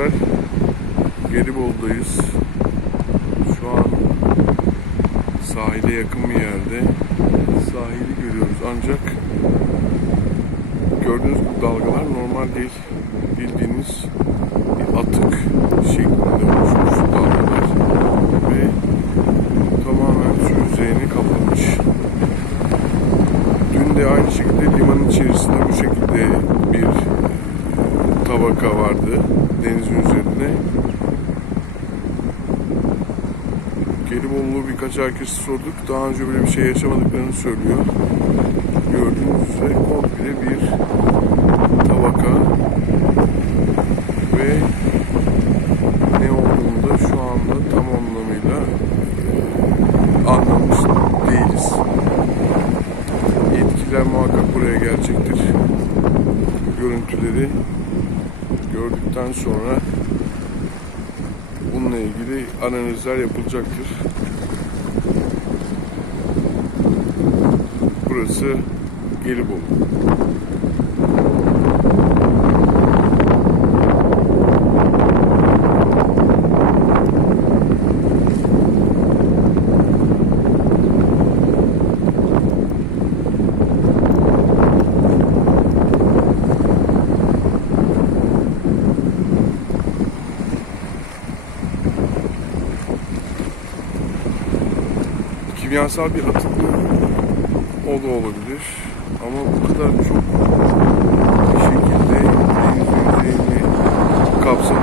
arkadaşlar. Gelibolu'dayız. Şu an sahile yakın bir yerde. Sahili görüyoruz ancak gördüğünüz bu dalgalar normal değil. Bildiğiniz bir atık şeklinde oluşmuş dalgalar ve tamamen su yüzeyini kaplamış. Dün de aynı şekilde limanın içerisinde bu şekilde bir tabaka vardı denizin üzerinde. Gelibolu birkaç herkesi sorduk. Daha önce böyle bir şey yaşamadıklarını söylüyor. Gördüğünüz üzere komple bir tabaka ve ne olduğunu da şu anda tam anlamıyla e, anlamış değiliz. Yetkililer muhakkak buraya gelecektir. Görüntüleri gördükten sonra bununla ilgili analizler yapılacaktır. Burası Gelibolu. kimyasal bir atık mı? O da olabilir. Ama bu kadar çok bir şekilde deniz kapsam